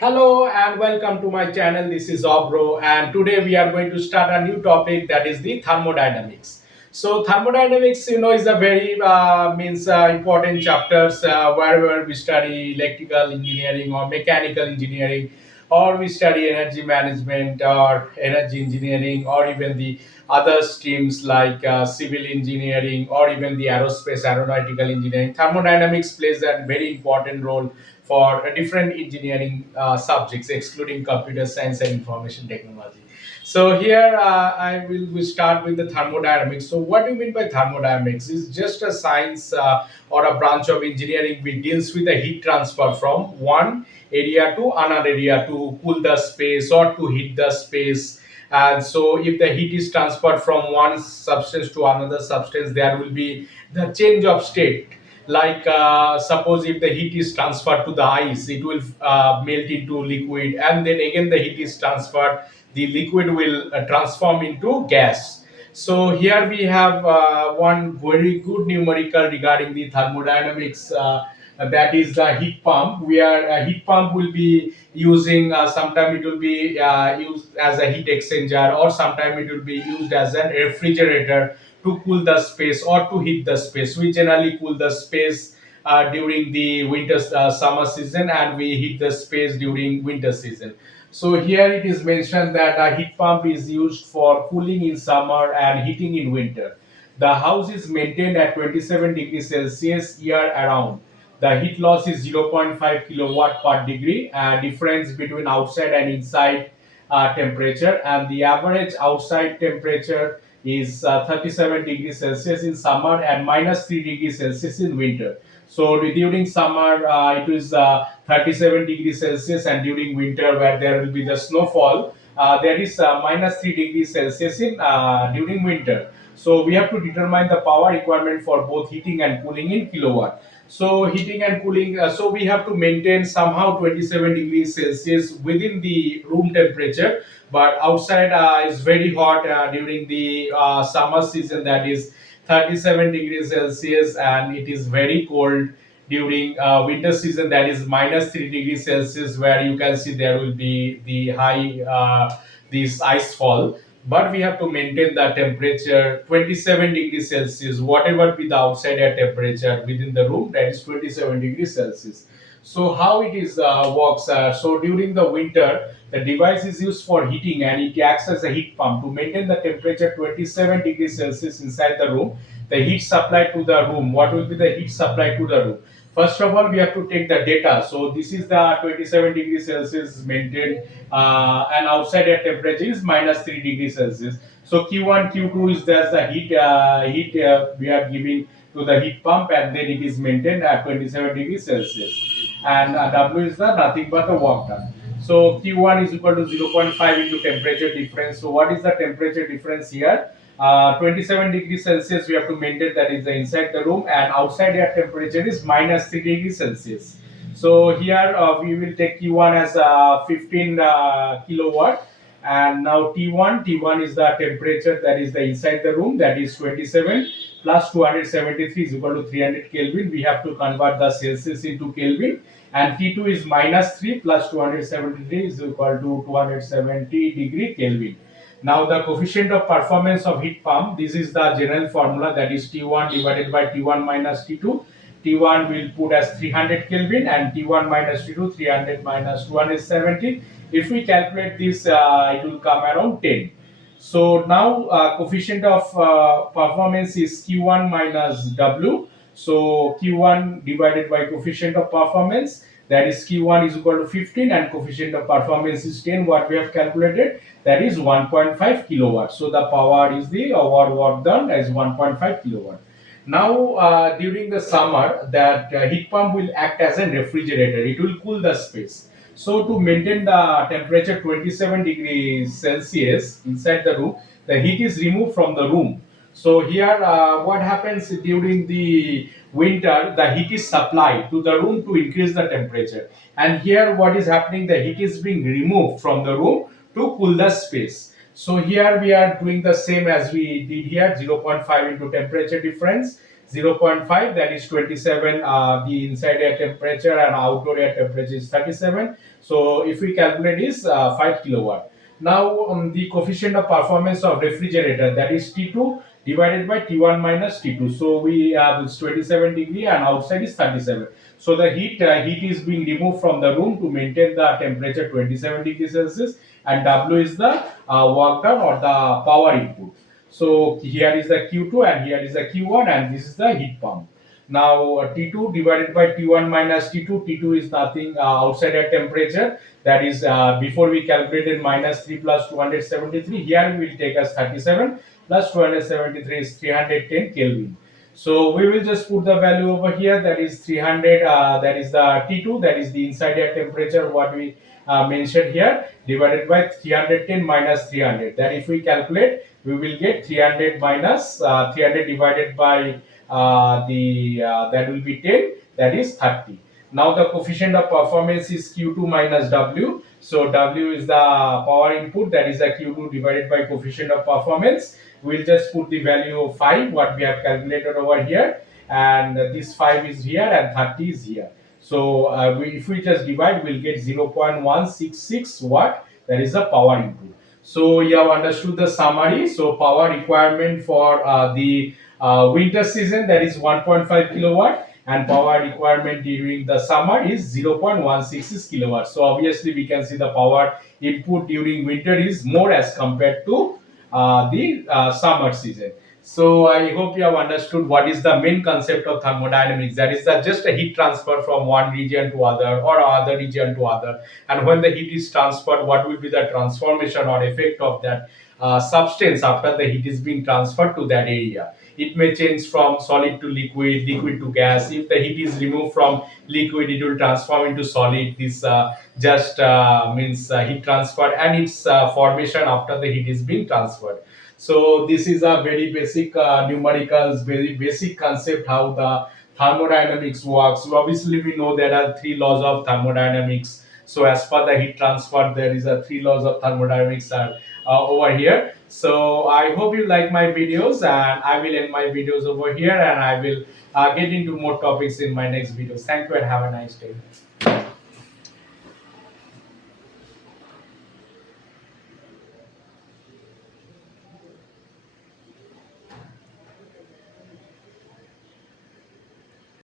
Hello and welcome to my channel. This is Obro, and today we are going to start a new topic, that is the thermodynamics. So thermodynamics, is a very means important chapters wherever we study electrical engineering or mechanical engineering, or we study energy management or energy engineering, or even the other streams like civil engineering or even the aerospace aeronautical engineering. Thermodynamics plays a very important role for different engineering subjects, excluding computer science and information technology. So here we start with the thermodynamics. So what do you mean by thermodynamics? It's just a science or a branch of engineering which deals with the heat transfer from one area to another area to cool the space or to heat the space. And so if the heat is transferred from one substance to another substance, there will be the change of state. Like suppose if the heat is transferred to the ice, it will melt into liquid, and then again the heat is transferred, the liquid will transform into gas. So here we have one very good numerical regarding the thermodynamics, that is the heat pump. Where a heat pump will be using, sometime it will be used as a heat exchanger, or sometime it will be used as a refrigerator to cool the space or to heat the space. We generally cool the space during the winter summer season, and we heat the space during winter season. So here it is mentioned that a heat pump is used for cooling in summer and heating in winter. The house is maintained at 27 degrees Celsius year around. The heat loss is zero point 0.5 kilowatt per degree, difference between outside and inside temperature, and the average outside temperature is 37 degrees Celsius in summer and minus 3 degrees Celsius in winter. So during summer it is 37 degrees Celsius, and during winter where there will be the snowfall, there is minus 3 degrees Celsius in during winter. So we have to determine the power requirement for both heating and cooling in kilowatt. So heating and cooling, so we have to maintain somehow 27 degrees Celsius within the room temperature, but outside is very hot during the summer season, that is 37 degrees Celsius, and it is very cold during winter season, that is minus 3 degrees Celsius, where you can see there will be the high this ice fall. But we have to maintain the temperature 27 degrees Celsius, whatever be the outside air temperature within the room, that is 27 degrees Celsius. So how it is works? So during the winter, the device is used for heating, and it acts as a heat pump to maintain the temperature 27 degrees Celsius inside the room. The heat supplied to the room. What will be the heat supplied to the room? First of all, we have to take the data. So this is the 27 degrees Celsius maintained, and outside air temperature is minus 3 degrees Celsius. So Q1, Q2 is there's the heat we are giving to the heat pump, and then it is maintained at 27 degrees Celsius. And W is the nothing but the work done. So Q1 is equal to zero point 0.5 into temperature difference. So what is the temperature difference here? 27 degrees Celsius we have to maintain, that is the inside the room, and outside air temperature is minus 3 degrees Celsius. So here we will take Q1 as 15 kilowatt, and now T1 is the temperature, that is the inside the room, that is 27 plus 273 is equal to 300 Kelvin. We have to convert the Celsius into Kelvin, and T2 is minus 3 plus 273 is equal to 270 degree Kelvin. Now the coefficient of performance of heat pump, this is the general formula, that is T1 divided by T1 minus T2. T1 will put as 300 Kelvin, and T1 minus T2, 300 minus 270. If we calculate this, it will come around 10. So now coefficient of performance is Q1 minus W. So Q1 divided by coefficient of performance, that is Q1 is equal to 15, and coefficient of performance is 10, what we have calculated, that is 1.5 kilowatt. So the power is the our work done as 1.5 kilowatt. Now during the summer, that heat pump will act as a refrigerator, it will cool the space. So to maintain the temperature 27 degrees Celsius inside the room, the heat is removed from the room. So here what happens during the winter, the heat is supplied to the room to increase the temperature, and here what is happening, the heat is being removed from the room to cool the space. So here we are doing the same as we did here, zero point 0.5 into temperature difference. zero point 0.5, that is 27. The inside air temperature and outdoor air temperature is 37. So if we calculate is 5 kilowatt. Now the coefficient of performance of refrigerator, that is T2 divided by T1 minus T2. So we have it's 27 degree and outside is 37. So the heat is being removed from the room to maintain the temperature 27 degrees Celsius, and W is the work done or the power input. So here is the Q2 and here is the Q1, and this is the heat pump. Now T2 divided by T1 minus T2. T2 is nothing, outside air temperature, that is before we calculated minus 3 plus 273. Here we will take as 37 plus 273 is 310 Kelvin. So we will just put the value over here, that is 300, that is the T2, that is the inside air temperature what we mentioned here, divided by 310 minus 300. That if we calculate, we will get 300 minus 300 divided by that will be 10, that is 30. Now the coefficient of performance is Q2 minus W. So W is the power input, that is the Q2 divided by coefficient of performance. We'll just put the value of 5 what we have calculated over here, and this 5 is here and 30 is here. So if we just divide, we'll get 0.166 watt, that is the power input. So you have understood the summary. So power requirement for the winter season, that is 1.5 kilowatt, and power requirement during the summer is 0.166 kilowatt. So obviously we can see the power input during winter is more as compared to the summer season. So I hope you have understood what is the main concept of thermodynamics. That is just a heat transfer from one region to other or other region to other. And when the heat is transferred, what will be the transformation or effect of that substance after the heat is being transferred to that area. It may change from solid to liquid, liquid to gas. If the heat is removed from liquid, it will transform into solid. This just means heat transfer and its formation after the heat is being transferred. So this is a very basic numericals, very basic concept how the thermodynamics works. So obviously we know there are three laws of thermodynamics. So as per the heat transfer, there is a three laws of thermodynamics are over here. So I hope you like my videos, and I will end my videos over here, and I will get into more topics in my next videos. Thank you and have a nice day.